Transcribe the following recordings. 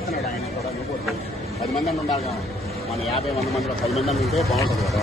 చేస్తున్నాడు ఆయన కూడా. పది మంది ఉండాలి మన యాభై వంద మందిలో పది మంది ఉంటే బాగుంటుంది కదా.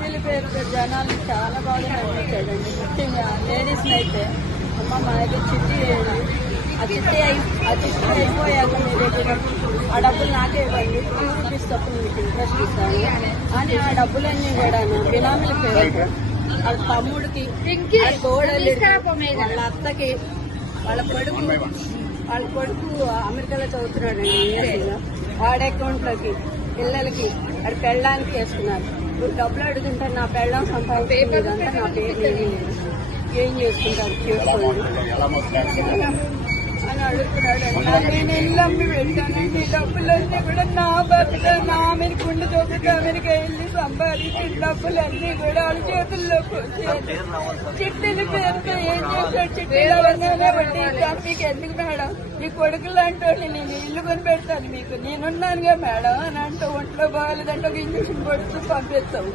చిట్టీల పేరు జనాలు చాలా బాగా నమ్మించాడండి ముఖ్యంగా లేడీస్ అయితే అమ్మ మా దగ్గర చిట్టి లేదు. ఆ చిట్టి అయి ఆ చిట్టి అయిపోయాక మీ దగ్గర ఆ డబ్బులు నాకే ఇవ్వండి. టూ రూపీస్ తప్ప మీకు ఇంట్రెస్ట్ ఇస్తాను. అని ఆ డబ్బులన్నీ కూడా బినామీల పేరు. వాళ్ళ తమ్ముడికి వాళ్ళ కోడలికి వాళ్ళ అత్తకి వాళ్ళ కొడుకు వాళ్ళ కొడుకు అమెరికాలో చదువుతున్నాడు అండి వాడి అకౌంట్లోకి పిల్లలకి వాడి పెళ్ళడానికి వేసుకున్నారు. ఇప్పుడు డబ్బులు అడుగుతుంటారు నా పెళ్ళం సంపాదించేదంతా నా పేరు ఏం చేసుకుంటారు చేసుకోండి ఎలా మొదలు అని అడుగుతున్నాడు. నేను ఇల్లు అమ్మి పెట్టానండి డబ్బులన్నీ కూడా నా భర్త నా మీద గుండె చూపుకి అమెరికా వెళ్ళి సంపాదించిన డబ్బులన్నీ కూడా వాళ్ళ చేతుల్లోకి వచ్చేది చిట్టీల పేరుతో ఏం చేశాడు చిట్టీలు బట్టి మీకు ఎందుకు మేడం మీ కొడుకు లాంటి వాళ్ళు నేను ఇల్లు కొని పెడతాను మీకు నేనున్నానుగా మేడం అని అంటే ఒంట్లో బాగాలేదంటే ఒక ఇంజక్షన్ కొడుతూ పంపిస్తావు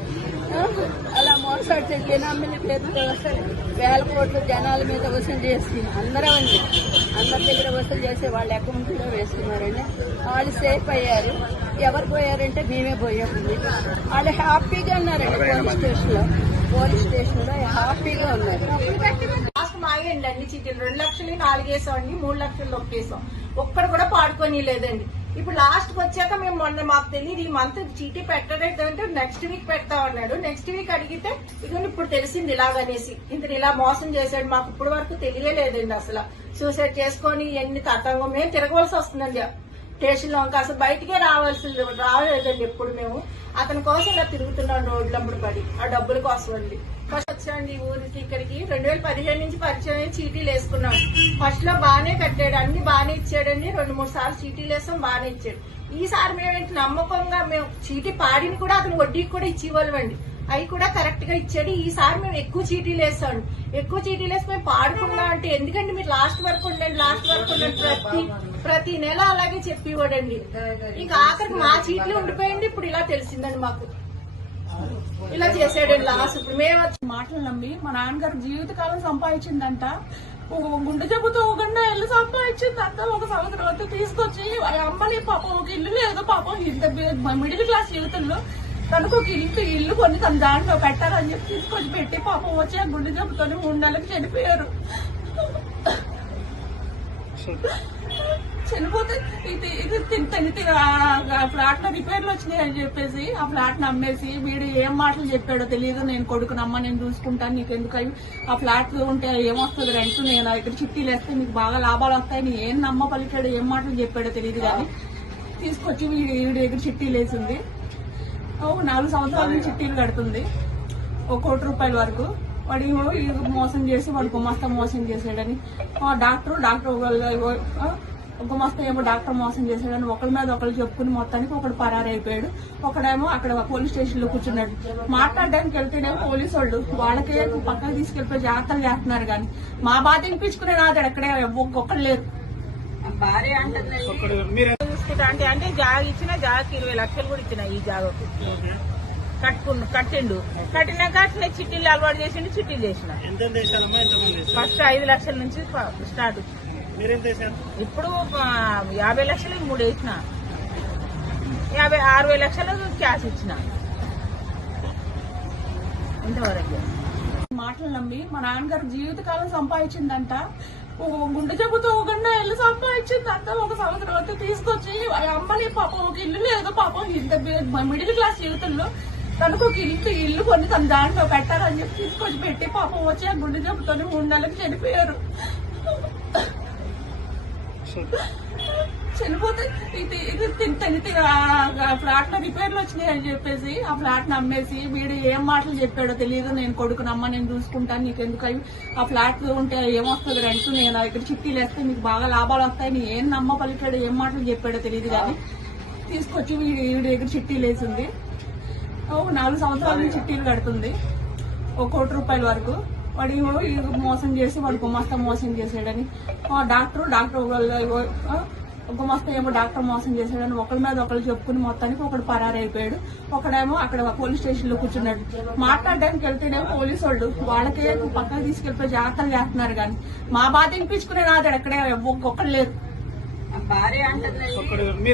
అలా మోసాడు చెట్టు నమ్మిన పేరుతో అసలు వేల కోట్ల జనాల మీద వసూలు చేసి అందరూ అండి అందరి దగ్గర వసూలు చేసి వాళ్ళ అకౌంట్లో వేసుకున్నారండి వాళ్ళు సేఫ్ అయ్యారు ఎవరు పోయారంటే మేమే పోయాము వాళ్ళు హ్యాపీగా ఉన్నారండి పోలీస్ స్టేషన్లో. పోలీస్ స్టేషన్లో హ్యాపీగా ఉన్నారు. లాస్ట్ మాగండి అన్ని చీటీలు. రెండు లక్షలు నాలుగేసామండి మూడు లక్షలు నొక్కేసాం. ఒక్కడు కూడా పాడుకొని లేదండి. ఇప్పుడు లాస్ట్కి వచ్చాక మేము మొన్న మాకు తెలియదు ఈ మంత్ చీటీ పెట్టడంటే నెక్స్ట్ వీక్ పెడతా అన్నాడు. నెక్స్ట్ వీక్ అడిగితే ఇక ఇప్పుడు తెలిసింది ఇలాగనేసి. ఇంతని ఇలా మోసం చేశాడు మాకు ఇప్పుడు వరకు తెలియలేదండి అసలు. సూసైడ్ చేసుకొని ఎన్ని తతంగం. మేము తిరగవలసి వస్తుందండి. స్టేషన్లో ఇంకా అసలు బయటికే రావాల్సి రాలేదండి ఎప్పుడు మేము. అతని కోసం ఇలా తిరుగుతున్నాం రోడ్లప్పుడు పడి ఆ డబ్బుల కోసం అండి. ఫస్ట్ వచ్చాండి ఊరికి ఇక్కడికి. రెండు వేల పదిహేను నుంచి పరిచయం చీటీలు వేసుకున్నాం. ఫస్ట్లో బాగానే కట్టాడు అన్ని బాగానే ఇచ్చాడండి. రెండు మూడు సార్లు చీటీలు వేసాం బాగానే ఇచ్చాడు. ఈసారి మేమేంటి నమ్మకంగా మేము చీటీ పాడిని కూడా అతను వడ్డీకి కూడా ఇచ్చేవాళ్ళమండి. అవి కూడా కరెక్ట్గా ఇచ్చాడు. ఈసారి మేము ఎక్కువ చీటీలు వేసాడు ఎక్కువ చీటీలు వేసి మేము పాడుకున్నా అంటే ఎందుకంటే మీరు లాస్ట్ వరకు ఉండండి లాస్ట్ వరకు ఉండండి? ప్రతి ప్రతి నెల అలాగే చెప్పేవాడండి. ఇంకా ఆఖరికి మా చీట్లు ఉండిపోయింది. ఇప్పుడు ఇలా తెలిసిందండి మాకు. ఇలా చేసాడండి లాస్ట్. ఇప్పుడు మేము వచ్చి మాటలు నమ్మి మా నాన్నగారు జీవితకాలం సంపాదించిందంట. ఒక గుండె జబ్బుతో ఒకన్నా ఇల్లు సంపాదించింది సంపాదించిందంట. ఒక సంవత్సరం అంతా తీసుకొచ్చి అమ్మని పాపం ఒక ఇల్లు లేదు. పాపం ఇంత మిడిల్ క్లాస్ జీవితంలో తనకు ఒక ఇల్లు ఇల్లు కొని తన దాంట్లో పెట్టాలని చెప్పి తీసుకొచ్చి పెట్టి పాపం వచ్చి ఆ గుండె జబ్బుతోనే మూడు నెలలకు చనిపోయారు. చనిపోతే ఇది ఇది తిని తిని ఫ్లాట్లో రిపేర్లు వచ్చినాయి అని చెప్పేసి ఆ ఫ్లాట్ అమ్మేసి వీడు ఏం మాటలు చెప్పాడో తెలియదు నేను కొడుకునమ్మ నేను చూసుకుంటాను నీకు ఎందుకు ఆ ఫ్లాట్ ఉంటే ఏమొస్తుంది రెంట్? నేను ఇక్కడ చిట్టీలు వేస్తే నీకు బాగా లాభాలు వస్తాయి నీ ఏం నమ్మ పలికాడు ఏం మాటలు చెప్పాడో తెలియదు కానీ తీసుకొచ్చి వీడి వీడి దగ్గర చిట్టీలు వేసింది. నాలుగు సంవత్సరాల నుంచి చిట్టీలు కడుతుంది. ఒక కోటి రూపాయల వరకు. వాడు మోసం చేసి వాడు గుమస్తా మోసం చేసాడని ఆ డాక్టర్ డాక్టర్ గుమస్తా ఏమో డాక్టర్ మోసం చేసాడని ఒకరి మీద ఒకరు చెప్పుకుని మొత్తానికి ఒకడు పరారైపోయాడు. ఒకడేమో అక్కడ పోలీస్ స్టేషన్లో కూర్చున్నాడు. మాట్లాడడానికి వెళ్తేనేమో పోలీసు వాళ్ళు వాళ్ళకే పక్కన తీసుకెళ్ళిపోయి జాగ్రత్తలు చేస్తున్నారు కానీ మా బాధ వినిపించుకునే నాది అక్కడే ఒక్కడు లేరు. భార్య అంటుంది. చూసుకుంటా అంటే అంటే జాగ ఇచ్చిన జాగకి ఇరవై లక్షలు కూడా ఇచ్చిన ఈ జాగకు. కట్టుకున్న కట్టిండు. కట్టినాక అట్లనే చిట్టీలు అలవాటు చేసిండు చిట్టీలు చేసిన. ఫస్ట్ ఐదు లక్షల నుంచి స్టార్ట్. ఇప్పుడు యాభై లక్షలు మూడు వేసిన. యాభై అరవై లక్షలు క్యాష్ ఇచ్చిన. ఇంతవరకు. మాటలు నమ్మి మా నాన్నగారు జీవితకాలం సంపాదించిందంట. ఒక గుండె జబ్బుతో ఒకన్నా ఇల్లు సంపాదించింది. సంవత్సరం అయితే తీసుకొచ్చి ఆ అమ్మని పాపం ఒక ఇల్లు లేదు పాపం ఇంత మిడిల్ క్లాస్ జీవితంలో తనకు ఒక ఇల్లు ఇల్లు కొన్ని తన దాంట్లో పెట్టాలని చెప్పి తీసుకొచ్చి పెట్టి పాపం వచ్చి ఆ గుండె జబ్బుతోని మూడు నెలలకు చనిపోయారు. చనిపోతే ఇది ఇది ఫ్లాట్లో రిపేర్లు వచ్చినాయి అని చెప్పేసి ఆ ఫ్లాట్ని అమ్మేసి వీడు ఏం మాటలు చెప్పాడో తెలియదు నేను కొడుకునమ్మ నేను చూసుకుంటాను నీకు ఎందుకు అవి? ఆ ఫ్లాట్ ఉంటే ఏమొస్తుంది రెంట్ నేను ఇక్కడ చిట్టీలు వేస్తే మీకు బాగా లాభాలు వస్తాయి. నీ ఏం నమ్మ పలికాడు ఏం మాటలు చెప్పాడో తెలియదు కానీ తీసుకొచ్చి వీడి వీడి దగ్గర చిట్టీలు వేసింది. ఒక నాలుగు సంవత్సరాల నుంచి చిట్టీలు కడుతుంది. ఒక కోటి రూపాయల వరకు. వాడు మోసం చేసి వాడు గుమాస్తా మోసం చేసాడని ఆ డాక్టర్ డాక్టర్ గుమాస్తా ఏమో డాక్టర్ మోసం చేశాడని ఒకరి మీద ఒకరు చెప్పుకుని మొత్తానికి ఒకడు పరారైపోయాడు. ఒకడేమో అక్కడ పోలీస్ స్టేషన్లో కూర్చున్నాడు. మాట్లాడడానికి వెళ్తేనేమో పోలీసు వాళ్ళు వాళ్ళకే పక్కన తీసుకెళ్ళిపోయి జాగ్రత్తలు చేస్తున్నారు కానీ మా బాధ వినిపించుకునే నాది ఎక్కడే ఒక్కడు లేరు. ఒక్కడు మీరు